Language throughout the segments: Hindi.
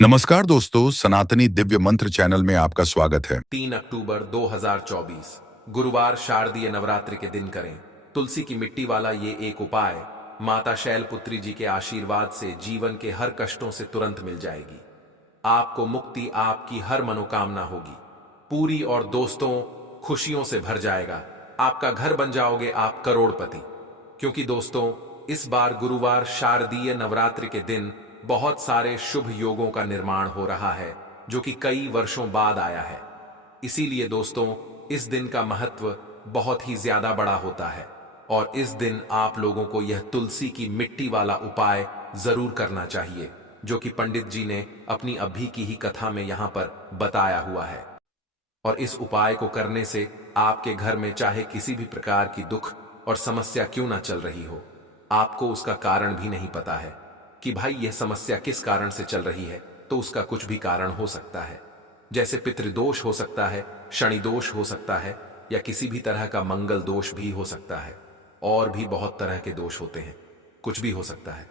नमस्कार दोस्तों, सनातनी दिव्य मंत्र चैनल में आपका स्वागत है। 3 अक्टूबर 2024 गुरुवार शारदीय नवरात्रि के दिन करें तुलसी की मिट्टी वाला ये एक उपाय माता शैलपुत्री जी के आशीर्वाद से जीवन के हर कष्टों से तुरंत मिल जाएगी। आपको मुक्ति, आपकी हर मनोकामना होगी पूरी और दोस्तों खुशियों से भर जाएगा। आपका घर बन जाओगे आप करोड़पति। क्योंकि दोस्तों इस बार गुरुवार शारदीय नवरात्रि के दिन बहुत सारे शुभ योगों का निर्माण हो रहा है जो कि कई वर्षों बाद आया है। इसीलिए दोस्तों इस दिन का महत्व बहुत ही ज्यादा बड़ा होता है और इस दिन आप लोगों को यह तुलसी की मिट्टी वाला उपाय जरूर करना चाहिए जो कि पंडित जी ने अपनी अभी की ही कथा में यहाँ पर बताया हुआ है। और इस उपाय को करने से आपके घर में चाहे किसी भी प्रकार की दुख और समस्या क्यों ना चल रही हो, आपको उसका कारण भी नहीं पता है कि भाई यह समस्या किस कारण से चल रही है, तो उसका कुछ भी कारण हो सकता है। जैसे पितृदोष हो सकता है, शनि दोष हो सकता है, या किसी भी तरह का मंगल दोष भी हो सकता है। और भी बहुत तरह के दोष होते हैं, कुछ भी हो सकता है।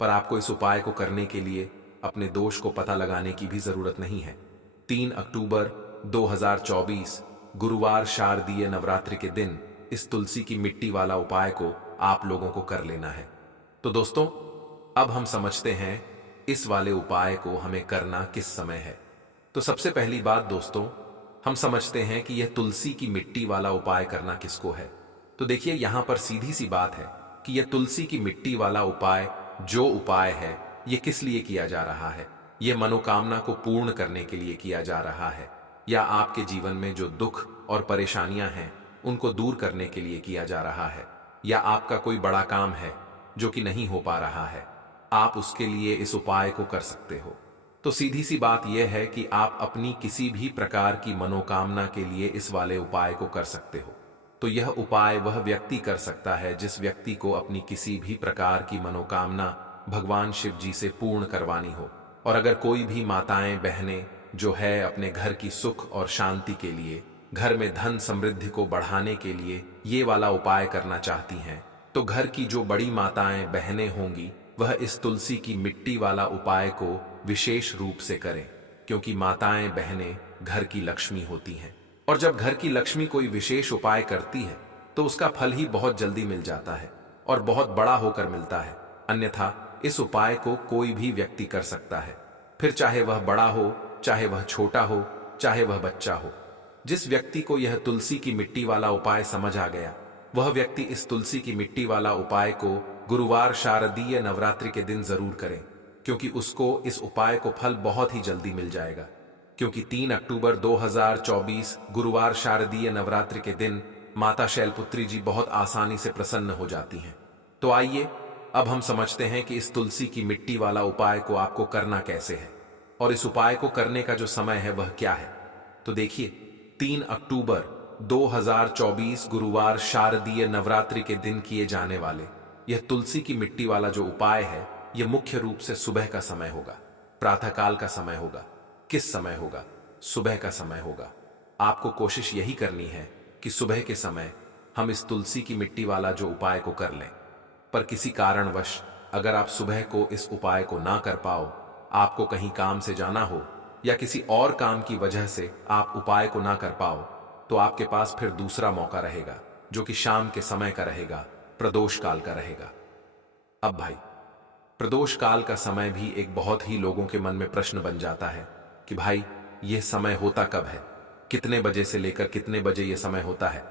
पर आपको इस उपाय को करने के लिए अपने दोष को पता लगाने की भी जरूरत नहीं है। 3 अक्टूबर 2024 गुरुवार शारदीय नवरात्रि के दिन इस तुलसी की मिट्टी वाला उपाय को आप लोगों को कर लेना है। तो दोस्तों अब हम समझते हैं इस वाले उपाय को हमें करना किस समय है। तो सबसे पहली बात दोस्तों, हम समझते हैं कि यह तुलसी की मिट्टी वाला उपाय करना किसको है। तो देखिए यहां पर सीधी सी बात है कि यह तुलसी की मिट्टी वाला उपाय जो उपाय है यह किस लिए किया जा रहा है। यह मनोकामना को पूर्ण करने के लिए किया जा रहा है, या आपके जीवन में जो दुख और परेशानियां हैं उनको दूर करने के लिए किया जा रहा है, या आपका कोई बड़ा काम है जो कि नहीं हो पा रहा है, आप उसके लिए इस उपाय को कर सकते हो। तो सीधी सी बात यह है कि आप अपनी किसी भी प्रकार की मनोकामना के लिए इस वाले उपाय को कर सकते हो। तो यह उपाय वह व्यक्ति कर सकता है जिस व्यक्ति को अपनी किसी भी प्रकार की मनोकामना भगवान शिव जी से पूर्ण करवानी हो। और अगर कोई भी माताएं बहनें जो है अपने घर की सुख और शांति के लिए, घर में धन समृद्धि को बढ़ाने के लिए ये वाला उपाय करना चाहती हैं, तो घर की जो बड़ी माताएं बहनें होंगी वह इस तुलसी की मिट्टी वाला उपाय को विशेष रूप से करें। क्योंकि माताएं बहनें घर की लक्ष्मी होती हैं, और जब घर की लक्ष्मी कोई विशेष उपाय करती है तो उसका फल ही बहुत जल्दी मिल जाता है और बहुत बड़ा होकर मिलता है। अन्यथा इस उपाय को कोई भी व्यक्ति कर सकता है, फिर चाहे वह बड़ा हो, चाहे वह छोटा हो, चाहे वह बच्चा हो। जिस व्यक्ति को यह तुलसी की मिट्टी वाला उपाय समझ आ गया, वह व्यक्ति इस तुलसी की मिट्टी वाला उपाय को गुरुवार शारदीय नवरात्रि के दिन जरूर करें, क्योंकि उसको इस उपाय को फल बहुत ही जल्दी मिल जाएगा। क्योंकि 3 अक्टूबर 2024 गुरुवार शारदीय नवरात्रि के दिन माता शैलपुत्री जी बहुत आसानी से प्रसन्न हो जाती हैं। तो आइए अब हम समझते हैं कि इस तुलसी की मिट्टी वाला उपाय को आपको करना कैसे है, और इस उपाय को करने का जो समय है वह क्या है। तो देखिए 3 अक्टूबर 2024 गुरुवार शारदीय नवरात्रि के दिन किए जाने वाले यह तुलसी की मिट्टी वाला जो उपाय है, यह मुख्य रूप से सुबह का समय होगा, प्रातःकाल का समय होगा। किस समय होगा? सुबह का समय होगा। आपको कोशिश यही करनी है कि सुबह के समय हम इस तुलसी की मिट्टी वाला जो उपाय को कर लें। पर किसी कारणवश अगर आप सुबह को इस उपाय को ना कर पाओ, आपको कहीं काम से जाना हो या किसी और काम की वजह से आप उपाय को ना कर पाओ, तो आपके पास फिर दूसरा मौका रहेगा जो कि शाम के समय का रहेगा, प्रदोष काल का रहेगा। अब भाई प्रदोष काल का समय भी एक बहुत ही लोगों के मन में प्रश्न बन जाता है कि भाई यह समय होता कब है, कितने बजे से लेकर कितने बजे यह समय होता है,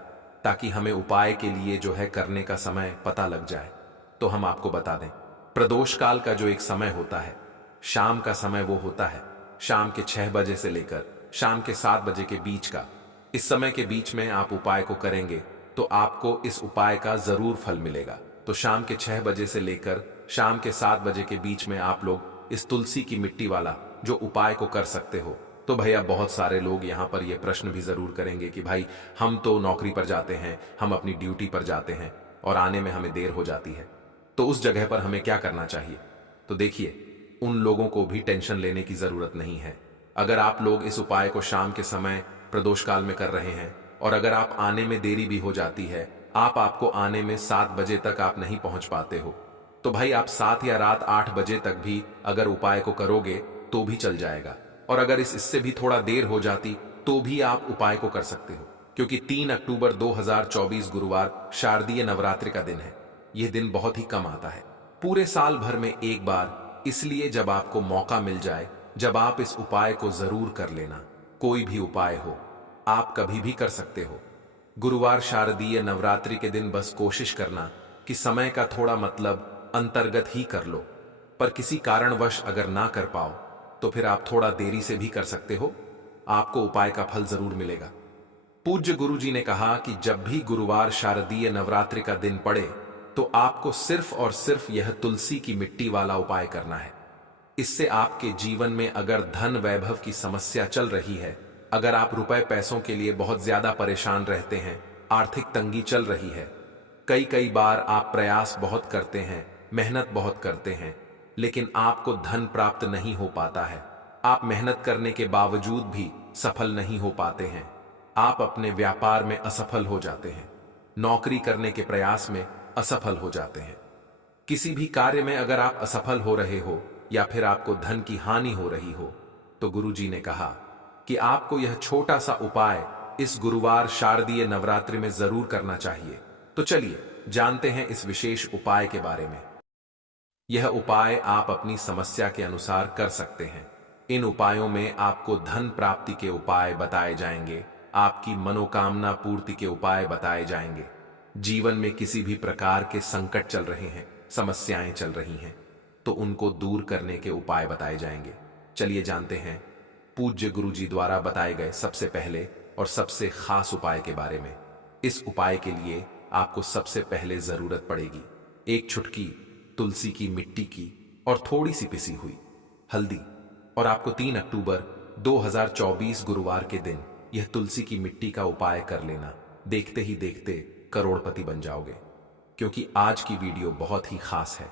ताकि हमें उपाय के लिए जो है करने का समय पता लग जाए। तो हम आपको बता दें, प्रदोष काल का जो एक समय होता है, शाम का समय वो होता है शाम के 6 बजे से लेकर शाम के 7 बजे के बीच का। इस समय के बीच में आप उपाय को करेंगे तो आपको इस उपाय का जरूर फल मिलेगा। तो शाम के 6 बजे से लेकर शाम के 7 बजे के बीच में आप लोग इस तुलसी की मिट्टी वाला जो उपाय को कर सकते हो। तो भैया बहुत सारे लोग यहाँ पर ये प्रश्न भी जरूर करेंगे कि भाई हम तो नौकरी पर जाते हैं, हम अपनी ड्यूटी पर जाते हैं और आने में हमें देर हो जाती है, तो उस जगह पर हमें क्या करना चाहिए। तो देखिए उन लोगों को भी टेंशन लेने की जरूरत नहीं है। अगर आप लोग इस उपाय को शाम के समय प्रदोष काल में कर रहे हैं और अगर आप आने में देरी भी हो जाती है, आपको आने में 7 बजे तक आप नहीं पहुंच पाते हो, तो भाई आप 7 या रात 8 बजे तक भी अगर उपाय को करोगे तो भी चल जाएगा, और अगर इससे भी थोड़ा देर हो जाती तो भी आप उपाय को कर सकते हो, क्योंकि 3 अक्टूबर 2024 गुरुवार शारदीय नवरात्रि का दिन है। यह दिन बहुत ही कम आता है, पूरे साल भर में एक बार, इसलिए जब आपको मौका मिल जाए, जब आप इस उपाय को जरूर कर लेना। कोई भी उपाय हो, आप कभी भी कर सकते हो। गुरुवार शारदीय नवरात्रि के दिन बस कोशिश करना कि समय का थोड़ा मतलब अंतर्गत ही कर लो, पर किसी कारणवश अगर ना कर पाओ तो फिर आप थोड़ा देरी से भी कर सकते हो, आपको उपाय का फल जरूर मिलेगा। पूज्य गुरु जी ने कहा कि जब भी गुरुवार शारदीय नवरात्रि का दिन पड़े तो आपको सिर्फ और सिर्फ यह तुलसी की मिट्टी वाला उपाय करना है। इससे आपके जीवन में अगर धन वैभव की समस्या चल रही है, अगर आप रुपए पैसों के लिए बहुत ज्यादा परेशान रहते हैं, आर्थिक तंगी चल रही है, कई बार आप प्रयास बहुत करते हैं, मेहनत बहुत करते हैं, लेकिन आपको धन प्राप्त नहीं हो पाता है, आप मेहनत करने के बावजूद भी सफल नहीं हो पाते हैं, आप अपने व्यापार में असफल हो जाते हैं, नौकरी करने के प्रयास में असफल हो जाते हैं, किसी भी कार्य में अगर आप असफल हो रहे हो या फिर आपको धन की हानि हो रही हो, तो गुरु जी ने कहा कि आपको यह छोटा सा उपाय इस गुरुवार शारदीय नवरात्रि में जरूर करना चाहिए। तो चलिए जानते हैं इस विशेष उपाय के बारे में। यह उपाय आप अपनी समस्या के अनुसार कर सकते हैं। इन उपायों में आपको धन प्राप्ति के उपाय बताए जाएंगे, आपकी मनोकामना पूर्ति के उपाय बताए जाएंगे। जीवन में किसी भी प्रकार के संकट चल रहे हैं, समस्याएं चल रही हैं, तो उनको दूर करने के उपाय बताए जाएंगे। चलिए जानते हैं पूज्य गुरु जी द्वारा बताए गए सबसे पहले और सबसे खास उपाय के बारे में। इस उपाय के लिए आपको सबसे पहले जरूरत पड़ेगी एक चुटकी तुलसी की मिट्टी की और थोड़ी सी पिसी हुई हल्दी, और आपको 3 अक्टूबर 2024 गुरुवार के दिन यह तुलसी की मिट्टी का उपाय कर लेना। देखते ही देखते करोड़पति बन जाओगे, क्योंकि आज की वीडियो बहुत ही खास है,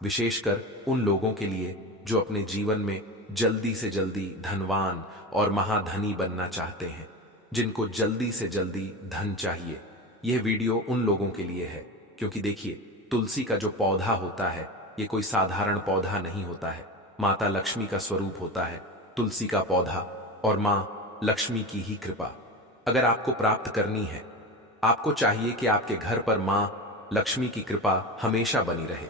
विशेषकर उन लोगों के लिए जो अपने जीवन में जल्दी से जल्दी धनवान और महाधनी बनना चाहते हैं, जिनको जल्दी से जल्दी धन चाहिए। यह वीडियो उन लोगों के लिए है, क्योंकि देखिए तुलसी का जो पौधा होता है, ये कोई साधारण पौधा नहीं होता है, माता लक्ष्मी का स्वरूप होता है तुलसी का पौधा, और मां लक्ष्मी की ही कृपा अगर आपको प्राप्त करनी है, आपको चाहिए कि आपके घर पर मां लक्ष्मी की कृपा हमेशा बनी रहे।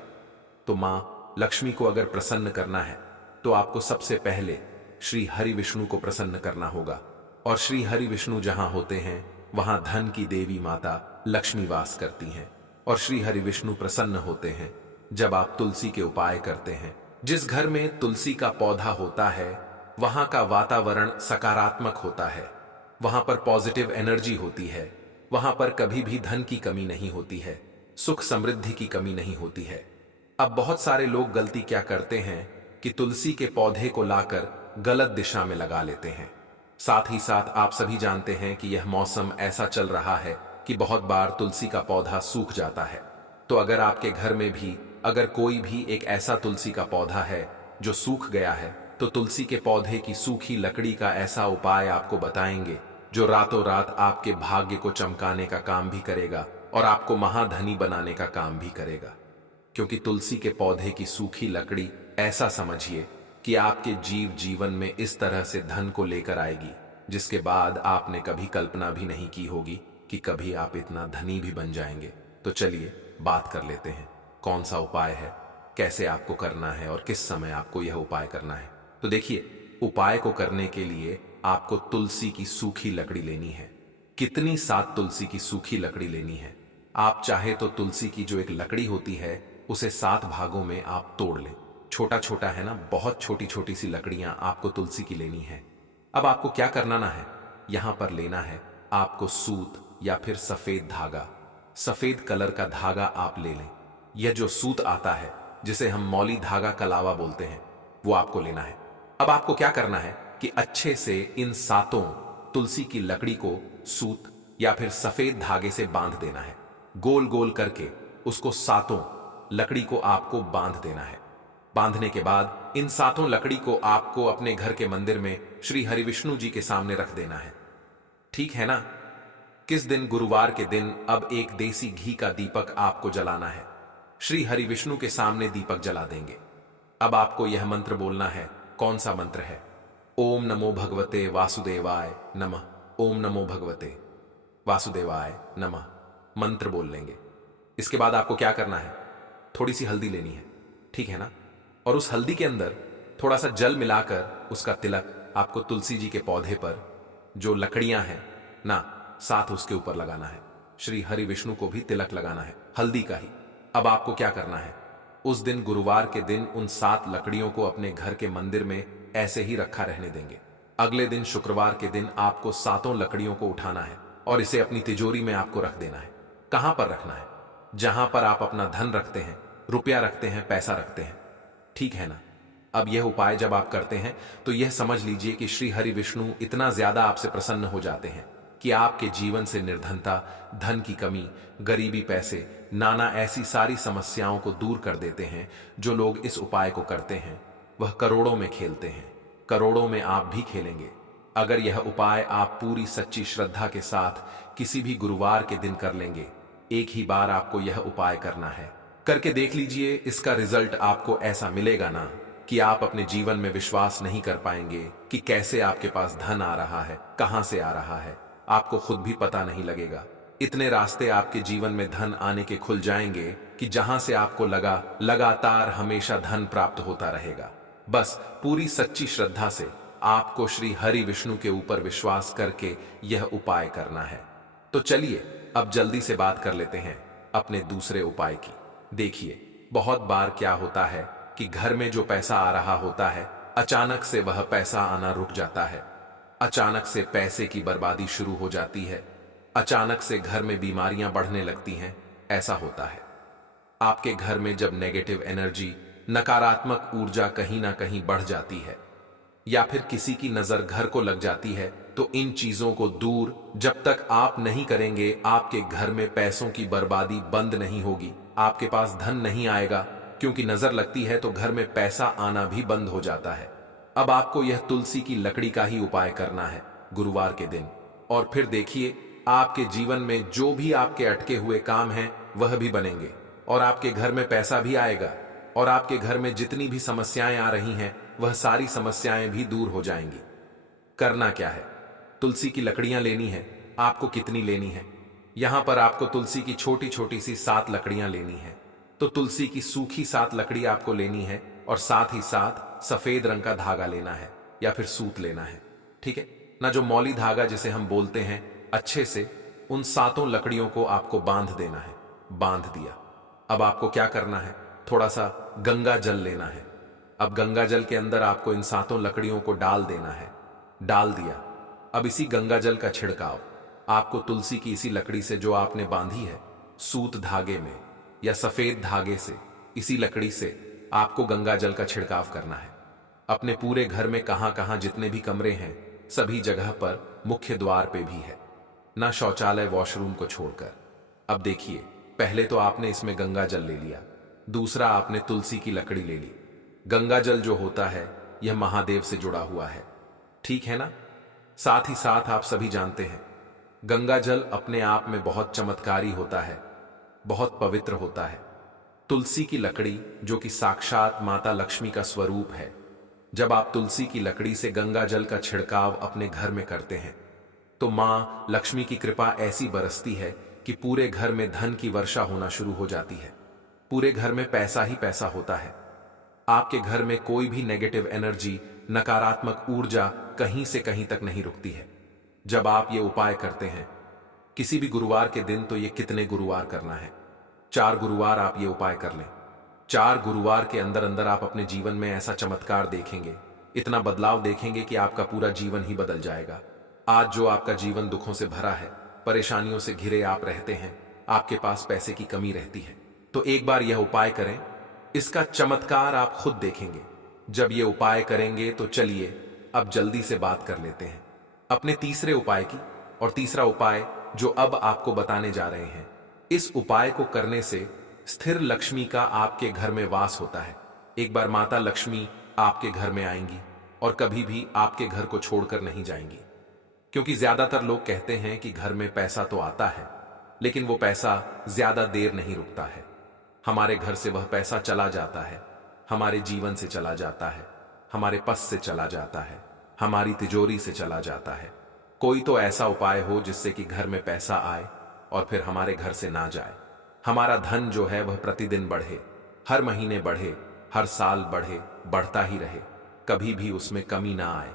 तो मां लक्ष्मी को अगर प्रसन्न करना है तो आपको सबसे पहले श्री हरि विष्णु को प्रसन्न करना होगा, और श्री हरि विष्णु जहां होते हैं वहां धन की देवी माता लक्ष्मी वास करती हैं, और श्री हरि विष्णु प्रसन्न होते हैं जब आप तुलसी के उपाय करते हैं। जिस घर में तुलसी का पौधा होता है वहां का वातावरण सकारात्मक होता है, वहां पर पॉजिटिव एनर्जी होती है, वहां पर कभी भी धन की कमी नहीं होती है, सुख समृद्धि की कमी नहीं होती है। अब बहुत सारे लोग गलती क्या करते हैं कि तुलसी के पौधे को लाकर गलत दिशा में लगा लेते हैं। साथ ही साथ आप सभी जानते हैं कि यह मौसम ऐसा चल रहा है कि बहुत बार तुलसी का पौधा सूख जाता है। तो अगर आपके घर में भी अगर कोई भी एक ऐसा तुलसी का पौधा है जो सूख गया है, तो तुलसी के पौधे की सूखी लकड़ी का ऐसा उपाय आपको बताएंगे जो रातों रात आपके भाग्य को चमकाने का काम भी करेगा और आपको महाधनी बनाने का काम भी करेगा। क्योंकि तुलसी के पौधे की सूखी लकड़ी ऐसा समझिए कि आपके जीवन में इस तरह से धन को लेकर आएगी, जिसके बाद आपने कभी कल्पना भी नहीं की होगी कि कभी आप इतना धनी भी बन जाएंगे। तो चलिए बात कर लेते हैं कौन सा उपाय है, कैसे आपको करना है और किस समय आपको यह उपाय करना है। तो देखिए, उपाय को करने के लिए आपको तुलसी की सूखी लकड़ी लेनी है। कितनी? 7 तुलसी की सूखी लकड़ी लेनी है। आप चाहे तो तुलसी की जो एक लकड़ी होती है उसे 7 भागों में आप तोड़ लें। छोटा छोटा है ना, बहुत छोटी छोटी सी लकड़ियां आपको तुलसी की लेनी है। अब आपको क्या करना ना है, यहां पर लेना है आपको सूत या फिर सफेद धागा, सफेद कलर का धागा आप ले लें। यह जो सूत आता है जिसे हम मौली धागा कलावा बोलते हैं, वो आपको लेना है। अब आपको क्या करना है कि अच्छे से इन 7 तुलसी की लकड़ी को सूत या फिर सफेद धागे से बांध देना है। गोल गोल करके उसको 7 लकड़ी को आपको बांध देना है। बांधने के बाद इन 7 लकड़ी को आपको अपने घर के मंदिर में श्री हरि विष्णु जी के सामने रख देना है। ठीक है ना? किस दिन? गुरुवार के दिन। अब एक देसी घी का दीपक आपको जलाना है। श्री हरि विष्णु के सामने दीपक जला देंगे। अब आपको यह मंत्र बोलना है कौन सा मंत्र है। ओम नमो भगवते वासुदेवाय नमः। ओम नमो भगवते वासुदेवाय नमः मंत्र बोल लेंगे। इसके बाद आपको क्या करना है, थोड़ी सी हल्दी लेनी है, ठीक है ना, और उस हल्दी के अंदर थोड़ा सा जल मिलाकर उसका तिलक आपको तुलसी जी के पौधे पर जो लकड़ियां हैं ना, साथ उसके ऊपर लगाना है। श्री हरि विष्णु को भी तिलक लगाना है हल्दी का ही। अब आपको क्या करना है, उस दिन गुरुवार के दिन उन 7 लकड़ियों को अपने घर के मंदिर में ऐसे ही रखा रहने देंगे। अगले दिन शुक्रवार के दिन आपको 7 लकड़ियों को उठाना है और इसे अपनी तिजोरी में आपको रख देना है। कहां पर रखना है, जहां पर आप अपना धन रखते हैं, रुपया रखते हैं, पैसा रखते हैं, ठीक है ना। अब यह उपाय जब आप करते हैं तो यह समझ लीजिए कि श्री हरि विष्णु इतना ज्यादा आपसे प्रसन्न हो जाते हैं कि आपके जीवन से निर्धनता, धन की कमी, गरीबी, पैसे, नाना ऐसी सारी समस्याओं को दूर कर देते हैं। जो लोग इस उपाय को करते हैं वह करोड़ों में खेलते हैं, करोड़ों में आप भी खेलेंगे। अगर यह उपाय आप पूरी सच्ची श्रद्धा के साथ किसी भी गुरुवार के दिन कर लेंगे, एक ही बार आपको यह उपाय करना है, करके देख लीजिए। इसका रिजल्ट आपको ऐसा मिलेगा ना कि आप अपने जीवन में विश्वास नहीं कर पाएंगे कि कैसे आपके पास धन आ रहा है, कहां से आ रहा है, आपको खुद भी पता नहीं लगेगा। इतने रास्ते आपके जीवन में धन आने के खुल जाएंगे कि जहां से आपको लगा लगातार हमेशा धन प्राप्त होता रहेगा। बस पूरी सच्ची श्रद्धा से आपको श्री हरि विष्णु के ऊपर विश्वास करके यह उपाय करना है। तो चलिए अब जल्दी से बात कर लेते हैं अपने दूसरे उपाय की। देखिए, बहुत बार क्या होता है कि घर में जो पैसा आ रहा होता है, अचानक से वह पैसा आना रुक जाता है। अचानक से पैसे की बर्बादी शुरू हो जाती है। अचानक से घर में बीमारियां बढ़ने लगती हैं। ऐसा होता है आपके घर में जब नेगेटिव एनर्जी, नकारात्मक ऊर्जा कहीं ना कहीं बढ़ जाती है, या फिर किसी की नजर घर को लग जाती है, तो इन चीजों को दूर जब तक आप नहीं करेंगे, आपके घर में पैसों की बर्बादी बंद नहीं होगी। आपके पास धन नहीं आएगा, क्योंकि नजर लगती है तो घर में पैसा आना भी बंद हो जाता है। अब आपको यह तुलसी की लकड़ी का ही उपाय करना है गुरुवार के दिन, और फिर देखिए आपके जीवन में जो भी आपके अटके हुए काम हैं वह भी बनेंगे, और आपके घर में पैसा भी आएगा, और आपके घर में जितनी भी समस्याएं आ रही हैं वह सारी समस्याएं भी दूर हो जाएंगी। करना क्या है, तुलसी की लकड़ियां लेनी है। आपको कितनी लेनी है, यहां पर आपको तुलसी की छोटी छोटी सी 7 लकड़ियां लेनी है। तो तुलसी की सूखी 7 लकड़ी आपको लेनी है, और साथ ही साथ सफेद रंग का धागा लेना है या फिर सूत लेना है, ठीक है ना, जो मौली धागा जिसे हम बोलते हैं। अच्छे से उन 7 लकड़ियों को आपको बांध देना है। बांध दिया, अब आपको क्या करना है, थोड़ा सा गंगा जल लेना है। अब गंगा जल के अंदर आपको इन 7 लकड़ियों को डाल देना है। डाल दिया, अब इसी गंगा जल का छिड़काव आपको तुलसी की इसी लकड़ी से जो आपने बांधी है, सूत धागे में या सफेद धागे से, इसी लकड़ी से आपको गंगा जल का छिड़काव करना है। अपने पूरे घर में कहां कहां जितने भी कमरे हैं सभी जगह पर, मुख्य द्वार पे भी है ना, शौचालय वॉशरूम को छोड़कर। अब देखिए, पहले तो आपने इसमें गंगा जल ले लिया, दूसरा आपने तुलसी की लकड़ी ले ली। गंगा जल जो होता है यह महादेव से जुड़ा हुआ है, ठीक है ना। साथ ही साथ आप सभी जानते हैं गंगा जल अपने आप में बहुत चमत्कारी होता है, बहुत पवित्र होता है। तुलसी की लकड़ी जो कि साक्षात माता लक्ष्मी का स्वरूप है, जब आप तुलसी की लकड़ी से गंगा जल का छिड़काव अपने घर में करते हैं तो मां लक्ष्मी की कृपा ऐसी बरसती है कि पूरे घर में धन की वर्षा होना शुरू हो जाती है। पूरे घर में पैसा ही पैसा होता है। आपके घर में कोई भी नेगेटिव एनर्जी, नकारात्मक ऊर्जा कहीं से कहीं तक नहीं रुकती है जब आप ये उपाय करते हैं किसी भी गुरुवार के दिन। तो ये कितने गुरुवार करना है, 4 गुरुवार आप ये उपाय कर लें। 4 गुरुवार के अंदर अंदर आप अपने जीवन में ऐसा चमत्कार देखेंगे, इतना बदलाव देखेंगे कि आपका पूरा जीवन ही बदल जाएगा। आज जो आपका जीवन दुखों से भरा है, परेशानियों से घिरे आप रहते हैं, आपके पास पैसे की कमी रहती है, तो एक बार यह उपाय करें, इसका चमत्कार आप खुद देखेंगे। जब ये उपाय करेंगे तो चलिए अब जल्दी से बात कर लेते हैं अपने तीसरे उपाय की। और तीसरा उपाय जो अब आपको बताने जा रहे हैं, इस उपाय को करने से स्थिर लक्ष्मी का आपके घर में वास होता है। एक बार माता लक्ष्मी आपके घर में आएंगी और कभी भी आपके घर को छोड़कर नहीं जाएंगी, क्योंकि ज्यादातर लोग कहते हैं कि घर में पैसा तो आता है लेकिन वो पैसा ज्यादा देर नहीं रुकता है। हमारे घर से वह पैसा चला जाता है, हमारे जीवन से चला जाता है। हमारे पस से चला जाता है, हमारी तिजोरी से चला जाता है। कोई तो ऐसा उपाय हो जिससे कि घर में पैसा आए और फिर हमारे घर से ना जाए। हमारा धन जो है वह प्रतिदिन बढ़े, हर महीने बढ़े, हर साल बढ़े, बढ़ता ही रहे, कभी भी उसमें कमी ना आए।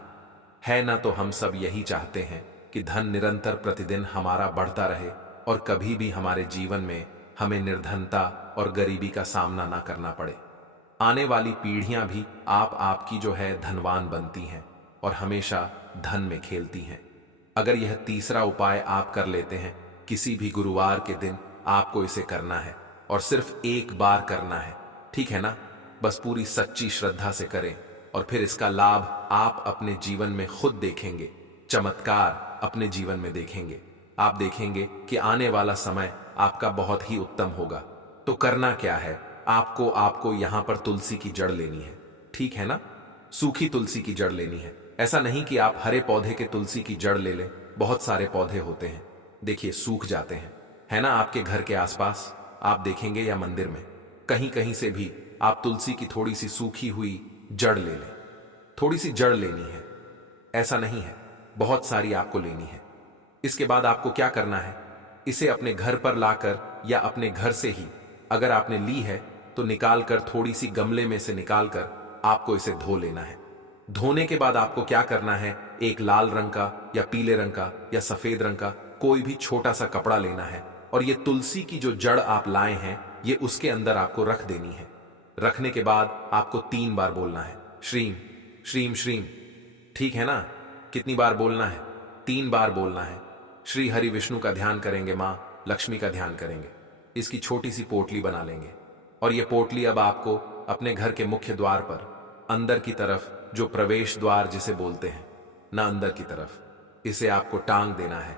है ना, तो हम सब यही चाहते हैं कि धन निरंतर प्रतिदिन हमारा बढ़ता रहे और कभी भी हमारे जीवन में हमें निर्धनता और गरीबी का सामना ना करना पड़े। आने वाली पीढ़ियां भी आपकी जो है धनवान बनती हैं और हमेशा धन में खेलती हैं। अगर यह तीसरा उपाय आप कर लेते हैं, किसी भी गुरुवार के दिन आपको इसे करना है और सिर्फ एक बार करना है, ठीक है ना? बस पूरी सच्ची श्रद्धा से करें और फिर इसका लाभ आप अपने जीवन में खुद देखेंगे, चमत्कार अपने जीवन में देखेंगे। आप देखेंगे कि आने वाला समय आपका बहुत ही उत्तम होगा। तो करना क्या है, आपको यहां पर तुलसी की जड़ लेनी है, ठीक है ना? सूखी तुलसी की जड़ लेनी है। ऐसा नहीं कि आप हरे पौधे के तुलसी की जड़ ले लें, बहुत सारे पौधे होते हैं, देखिए सूख जाते हैं, है ना? आपके घर के आसपास आप देखेंगे या मंदिर में कहीं कहीं से भी आप तुलसी की थोड़ी सी सूखी हुई जड़ ले लें। थोड़ी सी जड़ लेनी है, ऐसा नहीं है, बहुत सारी आपको लेनी है। इसके बाद आपको क्या करना है, इसे अपने घर पर लाकर या अपने घर से ही अगर आपने ली है तो निकालकर, थोड़ी सी गमले में से निकालकर आपको इसे धो लेना है। धोने के बाद आपको क्या करना है, एक लाल रंग का या पीले रंग का या सफेद रंग का कोई भी छोटा सा कपड़ा लेना है और ये तुलसी की जो जड़ आप लाए हैं ये उसके अंदर आपको रख देनी है। रखने के बाद आपको 3 बार बोलना है, श्रीम श्रीम श्रीम, ठीक है ना? कितनी बार बोलना है? 3 बार बोलना है। श्री हरि विष्णु का ध्यान करेंगे, मां लक्ष्मी का ध्यान करेंगे। इसकी छोटी सी पोटली बना लेंगे और ये पोटली अब आपको अपने घर के मुख्य द्वार पर अंदर की तरफ, जो प्रवेश द्वार जिसे बोलते हैं ना, अंदर की तरफ, इसे आपको टांग देना है।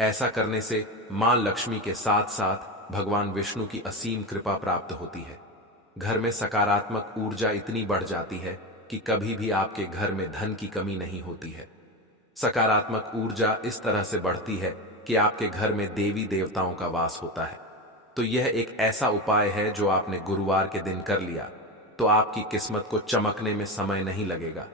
ऐसा करने से मां लक्ष्मी के साथ साथ भगवान विष्णु की असीम कृपा प्राप्त होती है। घर में सकारात्मक ऊर्जा इतनी बढ़ जाती है कि कभी भी आपके घर में धन की कमी नहीं होती है। सकारात्मक ऊर्जा इस तरह से बढ़ती है कि आपके घर में देवी देवताओं का वास होता है। तो यह एक ऐसा उपाय है जो आपने गुरुवार के दिन कर लिया तो आपकी किस्मत को चमकने में समय नहीं लगेगा।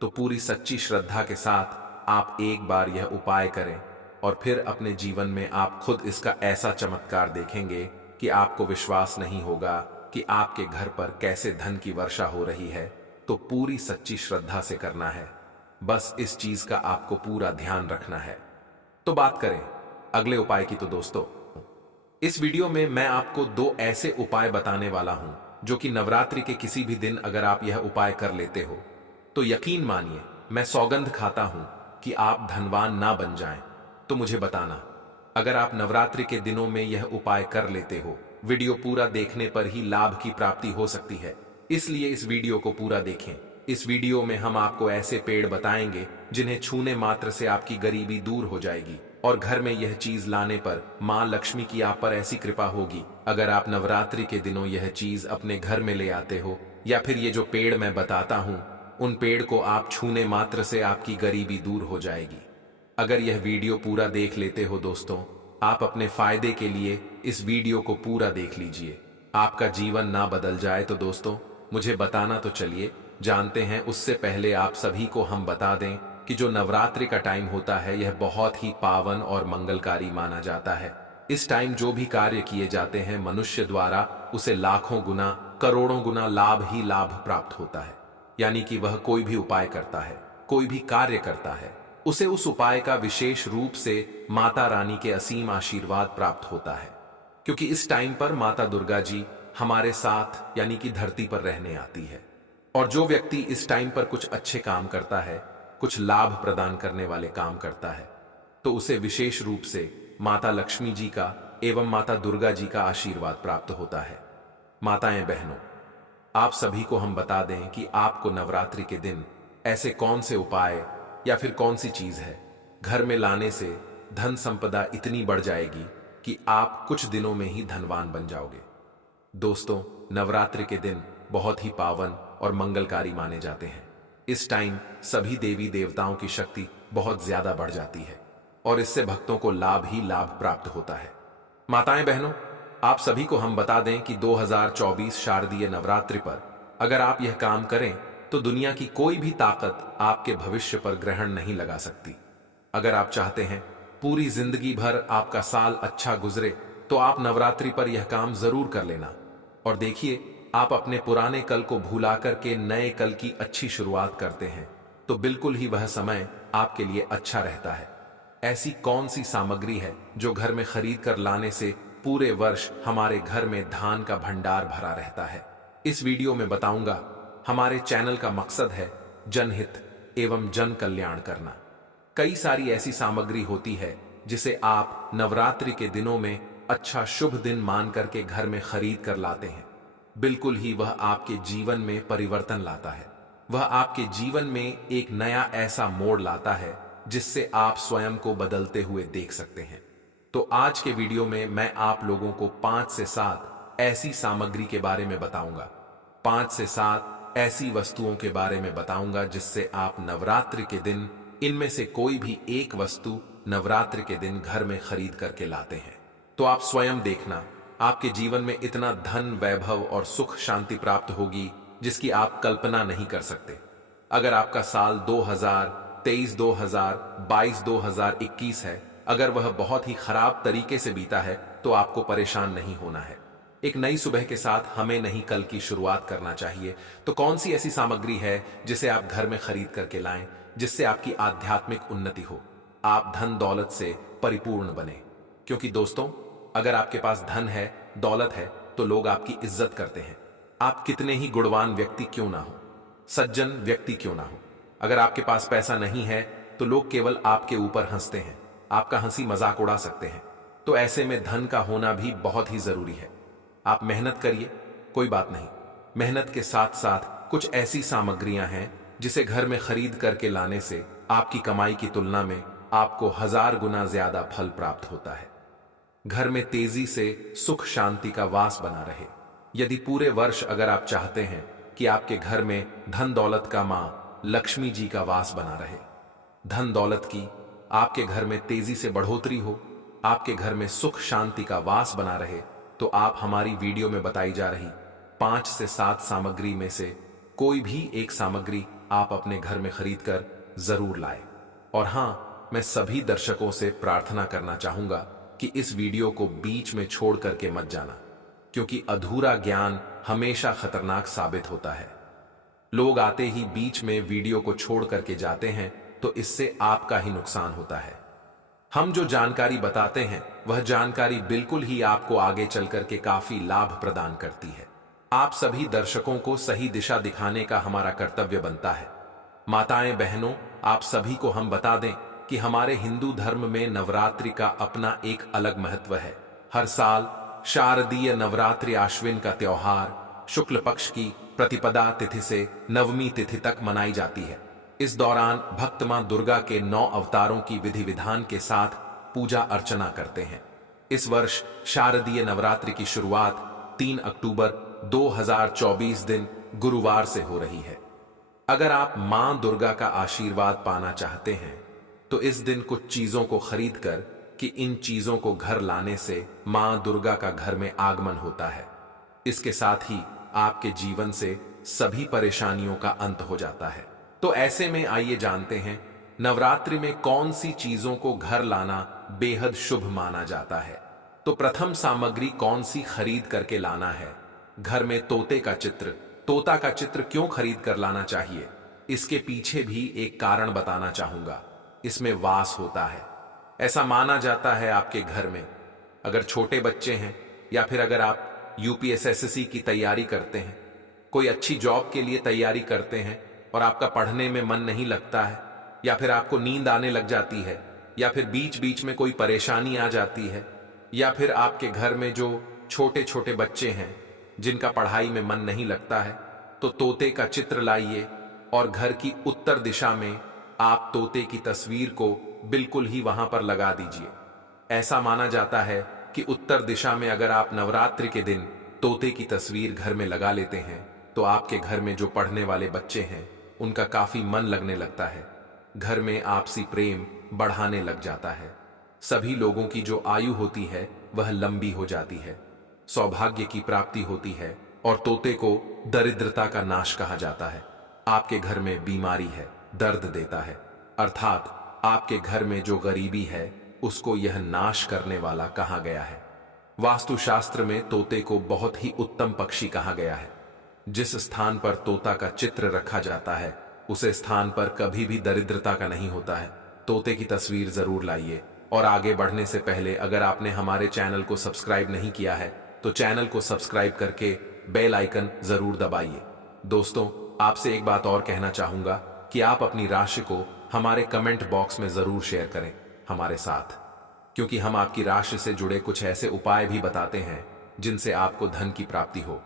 तो पूरी सच्ची श्रद्धा के साथ आप एक बार यह उपाय करें और फिर अपने जीवन में आप खुद इसका ऐसा चमत्कार देखेंगे कि आपको विश्वास नहीं होगा कि आपके घर पर कैसे धन की वर्षा हो रही है। तो पूरी सच्ची श्रद्धा से करना है, बस इस चीज का आपको पूरा ध्यान रखना है। तो बात करें अगले उपाय की। तो दोस्तों, इस वीडियो में मैं आपको 2 ऐसे उपाय बताने वाला हूं जो कि नवरात्रि के किसी भी दिन अगर आप यह उपाय कर लेते हो तो यकीन मानिए, मैं सौगंध खाता हूं कि आप धनवान ना बन जाएं। तो मुझे बताना, अगर आप नवरात्रि के दिनों में यह उपाय कर लेते हो। वीडियो पूरा देखने पर ही लाभ की प्राप्ति हो सकती है, इसलिए इस वीडियो को पूरा देखें। इस वीडियो में हम आपको ऐसे पेड़ बताएंगे जिन्हें छूने मात्र से आपकी गरीबी दूर हो जाएगी और घर में यह चीज लाने पर मां लक्ष्मी की आप पर ऐसी कृपा होगी। अगर आप नवरात्रि के दिनों यह चीज अपने घर में ले आते हो या फिर ये जो पेड़ मैं बताता हूं उन पेड़ को आप छूने मात्र से आपकी गरीबी दूर हो जाएगी। अगर यह वीडियो पूरा देख लेते हो दोस्तों, आप अपने फायदे के लिए इस वीडियो को पूरा देख लीजिए। आपका जीवन ना बदल जाए तो दोस्तों मुझे बताना, तो चलिए जानते हैं। उससे पहले आप सभी को हम बता दें कि जो नवरात्रि का टाइम होता है यह बहुत ही पावन और मंगलकारी माना जाता है। इस टाइम जो भी कार्य किए जाते हैं मनुष्य द्वारा, उसे लाखों गुना, करोड़ों गुना लाभ ही लाभ प्राप्त होता है। यानी कि वह कोई भी उपाय करता है, कोई भी कार्य करता है, उसे उस उपाय का विशेष रूप से माता रानी के असीम आशीर्वाद प्राप्त होता है। क्योंकि इस टाइम पर माता दुर्गा जी हमारे साथ यानी कि धरती पर रहने आती है। और जो व्यक्ति इस टाइम पर कुछ अच्छे काम करता है, कुछ लाभ प्रदान करने वाले काम करता है, तो उसे विशेष रूप से माता लक्ष्मी जी का एवं माता दुर्गा जी का आशीर्वाद प्राप्त होता है। माताएं बहनों, आप सभी को हम बता दें कि आपको नवरात्रि के दिन ऐसे कौन से उपाय या फिर कौन सी चीज है घर में लाने से धन संपदा इतनी बढ़ जाएगी कि आप कुछ दिनों में ही धनवान बन जाओगे। दोस्तों, नवरात्रि के दिन बहुत ही पावन और मंगलकारी माने जाते हैं। इस टाइम सभी देवी देवताओं की शक्ति बहुत ज्यादा बढ़ जाती है और इससे भक्तों को लाभ ही लाभ प्राप्त होता है। माताएं बहनों, आप सभी को हम बता दें कि 2024 शारदीय नवरात्रि पर अगर आप यह काम करें तो दुनिया की कोई भी ताकत आपके भविष्य पर ग्रहण नहीं लगा सकती। अगर आप चाहते हैं पूरी जिंदगी भर आपका साल अच्छा गुजरे, तो आप नवरात्रि पर यह काम जरूर कर लेना। और देखिए, आप अपने पुराने कल को भुला करके नए कल की अच्छी शुरुआत करते हैं, तो बिल्कुल ही वह समय आपके लिए अच्छा रहता है। ऐसी कौन सी सामग्री है जो घर में खरीद कर लाने से पूरे वर्ष हमारे घर में धान का भंडार भरा रहता है? इस वीडियो में बताऊंगा। हमारे चैनल का मकसद है जनहित एवं जन कल्याण करना। कई सारी ऐसी सामग्री होती है जिसे आप नवरात्रि के दिनों में अच्छा शुभ दिन मान करके घर में खरीद कर लाते हैं। बिल्कुल ही वह आपके जीवन में परिवर्तन लाता है। वह आपके जीवन में एक नया ऐसा मोड़ लाता है जिससे आप स्वयं को बदलते हुए देख सकते हैं। तो आज के वीडियो में मैं आप लोगों को 5 से 7 ऐसी सामग्री के बारे में बताऊंगा। 5 से 7 ऐसी वस्तुओं के बारे में बताऊंगा जिससे आप नवरात्रि के दिन इनमें से कोई भी एक वस्तु नवरात्रि के दिन घर में खरीद करके लाते हैं, तो आप स्वयं देखना, आपके जीवन में इतना धन, वैभव और सुख शांति प्राप्त होगी जिसकी आप कल्पना नहीं कर सकते। अगर आपका साल 2023, 2022, 2021 है, अगर वह बहुत ही खराब तरीके से बीता है, तो आपको परेशान नहीं होना है। एक नई सुबह के साथ हमें नहीं कल की शुरुआत करना चाहिए। तो कौन सी ऐसी सामग्री है जिसे आप घर में खरीद करके लाएं, जिससे आपकी आध्यात्मिक उन्नति हो, आप धन दौलत से परिपूर्ण बने? क्योंकि दोस्तों, अगर आपके पास धन है, दौलत है, तो लोग आपकी इज्जत करते हैं। आप कितने ही गुणवान व्यक्ति क्यों ना हो, सज्जन व्यक्ति क्यों ना हो, अगर आपके पास पैसा नहीं है तो लोग केवल आपके ऊपर हंसते हैं, आपका हंसी मजाक उड़ा सकते हैं। तो ऐसे में धन का होना भी बहुत ही जरूरी है। आप मेहनत करिए, कोई बात नहीं। मेहनत के साथ साथ कुछ ऐसी सामग्रियां हैं जिसे घर में खरीद करके लाने से आपकी कमाई की तुलना में आपको 1000 गुना ज्यादा फल प्राप्त होता है। घर में तेजी से सुख शांति का वास बना रहे। यदि पूरे वर्ष अगर आप चाहते हैं कि आपके घर में धन दौलत का मां लक्ष्मी जी का वास बना रहे, धन दौलत की आपके घर में तेजी से बढ़ोतरी हो, आपके घर में सुख शांति का वास बना रहे, तो आप हमारी वीडियो में बताई जा रही 5 से 7 सामग्री में से कोई भी एक सामग्री आप अपने घर में खरीद कर जरूर लाए। और हां, मैं सभी दर्शकों से प्रार्थना करना चाहूंगा कि इस वीडियो को बीच में छोड़ करके मत जाना, क्योंकि अधूरा ज्ञान हमेशा खतरनाक साबित होता है। लोग आते ही बीच में वीडियो को छोड़ करके जाते हैं, तो इससे आपका ही नुकसान होता है। हम जो जानकारी बताते हैं वह जानकारी बिल्कुल ही आपको आगे चल करके काफी लाभ प्रदान करती है। आप सभी दर्शकों को सही दिशा दिखाने का हमारा कर्तव्य बनता है। माताएं, बहनों, आप सभी को हम बता दें कि हमारे हिंदू धर्म में नवरात्रि का अपना एक अलग महत्व है। हर साल शारदीय नवरात्रि आश्विन का त्योहार शुक्ल पक्ष की प्रतिपदा तिथि से नवमी तिथि तक मनाई जाती है। इस दौरान भक्त मां दुर्गा के 9 अवतारों की विधि विधान के साथ पूजा अर्चना करते हैं। इस वर्ष शारदीय नवरात्रि की शुरुआत 3 अक्टूबर 2024 दिन गुरुवार से हो रही है। अगर आप मां दुर्गा का आशीर्वाद पाना चाहते हैं, तो इस दिन कुछ चीजों को खरीद कर कि इन चीजों को घर लाने से मां दुर्गा का घर में आगमन होता है। इसके साथ ही आपके जीवन से सभी परेशानियों का अंत हो जाता है। तो ऐसे में आइए जानते हैं नवरात्रि में कौन सी चीजों को घर लाना बेहद शुभ माना जाता है। तो प्रथम सामग्री कौन सी खरीद करके लाना है? घर में तोते का चित्र, तोता का चित्र क्यों खरीद कर लाना चाहिए, इसके पीछे भी एक कारण बताना चाहूंगा। इसमें वास होता है। ऐसा माना जाता है आपके घर में अगर छोटे बच्चे हैं, या फिर अगर आप यूपीएसएससी की तैयारी करते हैं, कोई अच्छी जॉब के लिए तैयारी करते हैं और आपका पढ़ने में मन नहीं लगता है, या फिर आपको नींद आने लग जाती है, या फिर बीच बीच में कोई परेशानी आ जाती है, या फिर आपके घर में जो छोटे छोटे बच्चे हैं जिनका पढ़ाई में मन नहीं लगता है, तो तोते का चित्र लाइए और घर की उत्तर दिशा में आप तोते की तस्वीर को बिल्कुल ही वहां पर लगा दीजिए। ऐसा माना जाता है कि उत्तर दिशा में अगर आप नवरात्रि के दिन तोते की तस्वीर घर में लगा लेते हैं, तो आपके घर में जो पढ़ने वाले बच्चे हैं उनका काफी मन लगने लगता है। घर में आपसी प्रेम बढ़ाने लग जाता है। सभी लोगों की जो आयु होती है वह लंबी हो जाती है, सौभाग्य की प्राप्ति होती है, और तोते को दरिद्रता का नाश कहा जाता है। आपके घर में बीमारी है, दर्द देता है, अर्थात आपके घर में जो गरीबी है उसको यह नाश करने वाला कहा गया है। वास्तुशास्त्र में तोते को बहुत ही उत्तम पक्षी कहा गया है। जिस स्थान पर तोता का चित्र रखा जाता है उसे स्थान पर कभी भी दरिद्रता का नहीं होता है। तोते की तस्वीर जरूर लाइए। और आगे बढ़ने से पहले अगर आपने हमारे चैनल को सब्सक्राइब नहीं किया है तो चैनल को सब्सक्राइब करके बेल आइकन जरूर दबाइए। दोस्तों, आपसे एक बात और कहना चाहूंगा कि आप अपनी राशि को हमारे कमेंट बॉक्स में जरूर शेयर करें हमारे साथ, क्योंकि हम आपकी राशि से जुड़े कुछ ऐसे उपाय भी बताते हैं जिनसे आपको धन की प्राप्ति हो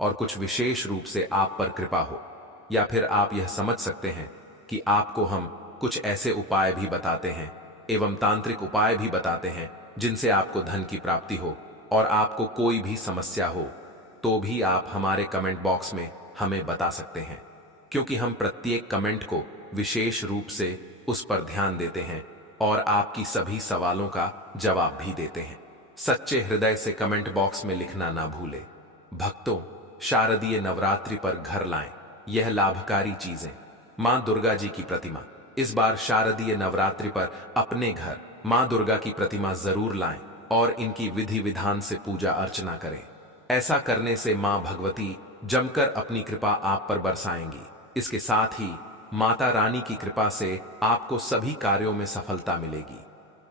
और कुछ विशेष रूप से आप पर कृपा हो। या फिर आप यह समझ सकते हैं कि आपको हम कुछ ऐसे उपाय भी बताते हैं एवं तांत्रिक उपाय भी बताते हैं जिनसे आपको धन की प्राप्ति हो और आपको कोई भी समस्या हो तो भी आप हमारे कमेंट बॉक्स में हमें बता सकते हैं, क्योंकि हम प्रत्येक कमेंट को विशेष रूप से उस पर ध्यान देते हैं और आपकी सभी सवालों का जवाब भी देते हैं। सच्चे हृदय से कमेंट बॉक्स में लिखना ना भूलें। भक्तों, शारदीय नवरात्रि पर घर लाएं यह लाभकारी चीजें। मां दुर्गा जी की प्रतिमा। इस बार शारदीय नवरात्रि पर अपने घर मां दुर्गा की प्रतिमा जरूर लाएं और इनकी विधि विधान से पूजा अर्चना करें। ऐसा करने से मां भगवती जमकर अपनी कृपा आप पर बरसाएंगी। इसके साथ ही माता रानी की कृपा से आपको सभी कार्यों में सफलता मिलेगी।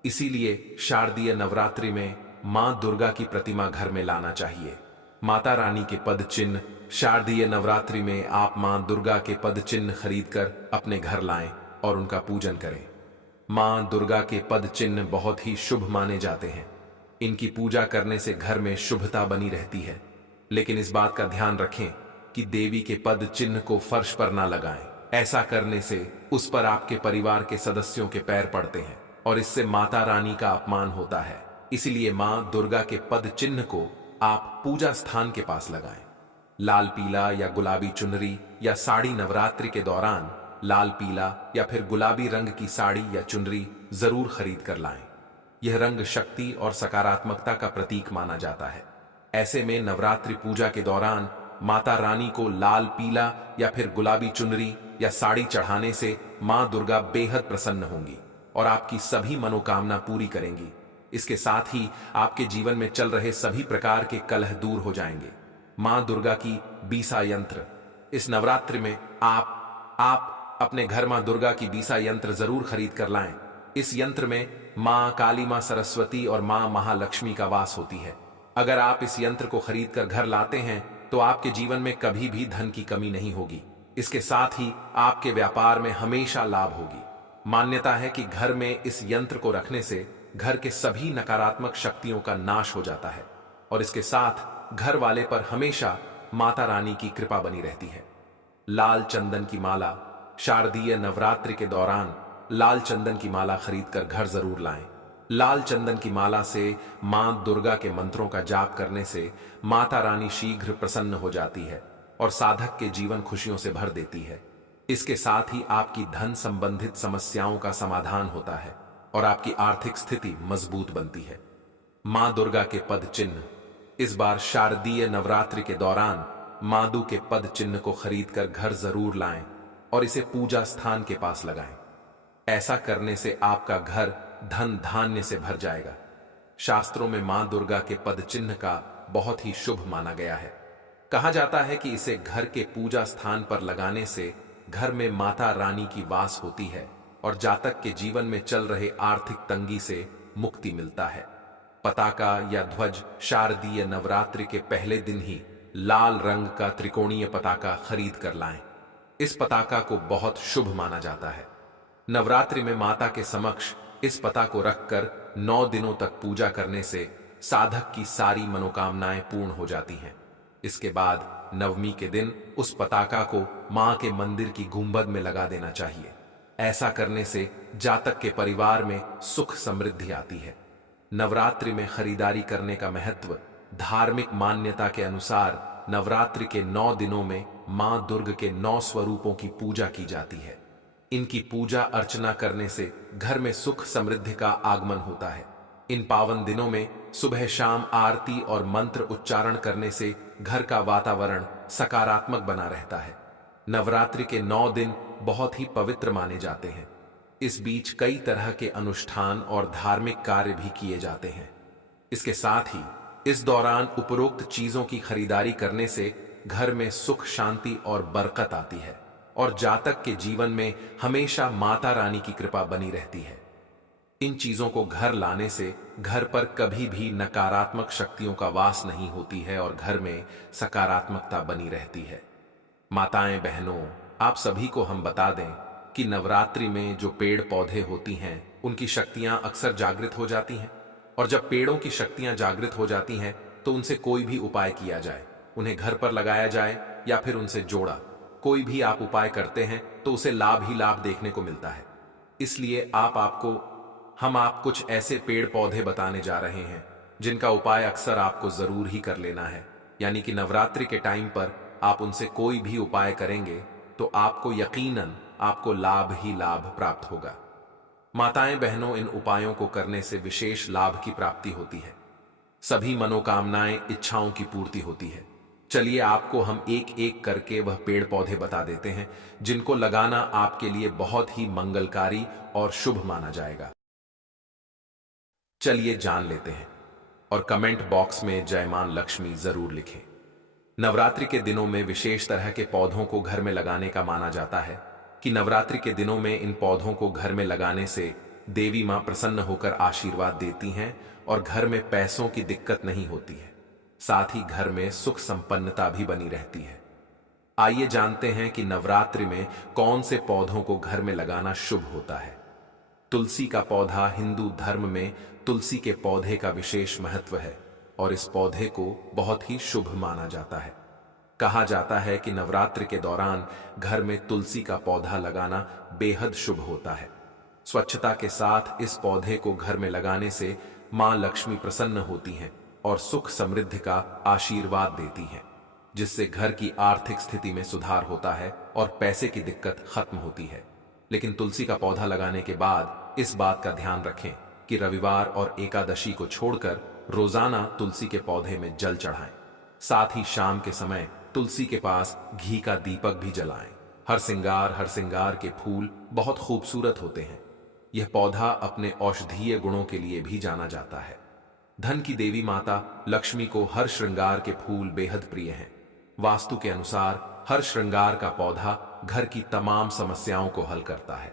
इसीलिए शारदीय नवरात्रि में मां दुर्गा की प्रतिमा घर में लाना चाहिए। माता रानी के पद चिन्ह। शारदीय नवरात्रि में आप मां दुर्गा के पद चिन्ह खरीदकर अपने घर लाएं और उनका पूजन करें। मां दुर्गा के पद चिन्ह बहुत ही शुभ माने जाते हैं। इनकी पूजा करने से घर में शुभता बनी रहती है। लेकिन इस बात का ध्यान रखें कि देवी के पद चिन्ह को फर्श पर ना लगाएं। ऐसा करने से उस पर आपके परिवार के सदस्यों के पैर पड़ते हैं और इससे माता रानी का अपमान होता है। इसलिए मां दुर्गा के पद चिन्ह को आप पूजा स्थान के पास लगाएं। लाल पीला या गुलाबी चुनरी या साड़ी। नवरात्रि के दौरान लाल पीला या फिर गुलाबी रंग की साड़ी या चुनरी जरूर खरीद कर लाएं। यह रंग शक्ति और सकारात्मकता का प्रतीक माना जाता है। ऐसे में नवरात्रि पूजा के दौरान माता रानी को लाल पीला या फिर गुलाबी चुनरी या साड़ी चढ़ाने से मां दुर्गा बेहद प्रसन्न होंगी और आपकी सभी मनोकामना पूरी करेंगी। इसके साथ ही आपके जीवन में चल रहे सभी प्रकार के कलह दूर हो जाएंगे। मां दुर्गा की बीसा यंत्र। इस नवरात्रि में आप अपने घर मां दुर्गा की बीसा यंत्र जरूर खरीद कर लाएं। इस यंत्र में मां काली, मां सरस्वती और मां महालक्ष्मी का वास होती है। अगर आप इस यंत्र को खरीद कर घर लाते हैं तो आपके जीवन में कभी भी धन की कमी नहीं होगी। इसके साथ ही आपके व्यापार में हमेशा लाभ होगी। मान्यता है कि घर में इस यंत्र को रखने से घर के सभी नकारात्मक शक्तियों का नाश हो जाता है और इसके साथ घर वाले पर हमेशा माता रानी की कृपा बनी रहती है। लाल चंदन की माला। शारदीय नवरात्रि के दौरान लाल चंदन की माला खरीदकर घर जरूर लाएं। लाल चंदन की माला से मां दुर्गा के मंत्रों का जाप करने से माता रानी शीघ्र प्रसन्न हो जाती है और साधक के जीवन खुशियों से भर देती है। इसके साथ ही आपकी धन संबंधित समस्याओं का समाधान होता है और आपकी आर्थिक स्थिति मजबूत बनती है। मां दुर्गा के पद चिन्ह। इस बार शारदीय नवरात्रि के दौरान मादू के पद चिन्ह को खरीदकर घर जरूर लाएं और इसे पूजा स्थान के पास लगाएं। ऐसा करने से आपका घर धन धान्य से भर जाएगा। शास्त्रों में मां दुर्गा के पद चिन्ह का बहुत ही शुभ माना गया है। कहा जाता है कि इसे घर के पूजा स्थान पर लगाने से घर में माता रानी की वास होती है और जातक के जीवन में चल रहे आर्थिक तंगी से मुक्ति मिलता है। पताका या ध्वज। शारदीय नवरात्रि के पहले दिन ही लाल रंग का त्रिकोणीय पताका खरीद कर लाएं। इस पताका को बहुत शुभ माना जाता है। नवरात्रि में माता के समक्ष इस पताका को रखकर 9 दिनों तक पूजा करने से साधक की सारी मनोकामनाएं पूर्ण हो जाती हैं। इसके बाद नवमी के दिन उस पताका को मां के मंदिर की गुंबद में लगा देना चाहिए। ऐसा करने से जातक के परिवार में सुख समृद्धि आती है। नवरात्रि में खरीदारी करने का महत्व। धार्मिक मान्यता के अनुसार नवरात्रि के 9 दिनों में मां दुर्गा के 9 स्वरूपों की पूजा की जाती है। इनकी पूजा अर्चना करने से घर में सुख समृद्धि का आगमन होता है। इन पावन दिनों में सुबह शाम आरती और मंत्र उच्चारण करने से घर का वातावरण सकारात्मक बना रहता है। नवरात्रि के 9 दिन बहुत ही पवित्र माने जाते हैं। इस बीच कई तरह के अनुष्ठान और धार्मिक कार्य भी किए जाते हैं। इसके साथ ही इस दौरान उपरोक्त चीजों की खरीदारी करने से घर में सुख, शांति और बरकत आती है और जातक के जीवन में हमेशा माता रानी की कृपा बनी रहती है। इन चीजों को घर लाने से घर पर कभी भी नकारात्मक शक्तियों का वास नहीं होती है और घर में सकारात्मकता बनी रहती है। माताएं, बहनों, आप सभी को हम बता दें कि नवरात्रि में जो पेड़ पौधे होती हैं उनकी शक्तियां अक्सर जागृत हो जाती हैं, और जब पेड़ों की शक्तियां जागृत हो जाती हैं तो उनसे कोई भी उपाय किया जाए, उन्हें घर पर लगाया जाए या फिर उनसे जोड़ा, कोई भी आप उपाय करते हैं तो उसे लाभ ही लाभ देखने को मिलता है। इसलिए हम आप कुछ ऐसे पेड़ पौधे बताने जा रहे हैं जिनका उपाय अक्सर आपको जरूर ही कर लेना है। यानी कि नवरात्रि के टाइम पर आप उनसे कोई भी उपाय करेंगे तो आपको यकीनन आपको लाभ ही लाभ प्राप्त होगा। माताएं, बहनों, इन उपायों को करने से विशेष लाभ की प्राप्ति होती है। सभी मनोकामनाएं, इच्छाओं की पूर्ति होती है। चलिए आपको हम एक एक करके वह पेड़ पौधे बता देते हैं जिनको लगाना आपके लिए बहुत ही मंगलकारी और शुभ माना जाएगा। चलिए जान लेते हैं, और कमेंट बॉक्स में जय मां लक्ष्मी जरूर लिखें। नवरात्रि के दिनों में विशेष तरह के पौधों को घर में लगाने का माना जाता है कि नवरात्रि के दिनों में इन पौधों को घर में लगाने से देवी मां प्रसन्न होकर आशीर्वाद देती हैं और घर में पैसों की दिक्कत नहीं होती है। साथ ही घर में सुख संपन्नता भी बनी रहती है। आइए जानते हैं कि नवरात्रि में कौन से पौधों को घर में लगाना शुभ होता है। तुलसी का पौधा, हिंदू धर्म में तुलसी के पौधे का विशेष महत्व है और इस पौधे को बहुत ही शुभ माना जाता है। कहा जाता है कि नवरात्रि के दौरान घर में तुलसी का पौधा लगाना बेहद शुभ होता है। स्वच्छता के साथ इस पौधे को घर में लगाने से मां लक्ष्मी प्रसन्न होती हैं और सुख समृद्धि का आशीर्वाद देती हैं, जिससे घर की आर्थिक स्थिति में सुधार होता है और पैसे की दिक्कत खत्म होती है। लेकिन तुलसी का पौधा लगाने के बाद इस बात का ध्यान रखें कि रविवार और एकादशी को छोड़कर रोजाना तुलसी के पौधे में जल चढ़ाएं। साथ ही शाम के समय तुलसी के पास घी का दीपक भी जलाएं। हर श्रृंगार के फूल बहुत खूबसूरत होते हैं। यह पौधा अपने औषधीय गुणों के लिए भी जाना जाता है। धन की देवी माता लक्ष्मी को हर श्रृंगार के फूल बेहद प्रिय हैं। वास्तु के अनुसार हर श्रृंगार का पौधा घर की तमाम समस्याओं को हल करता है।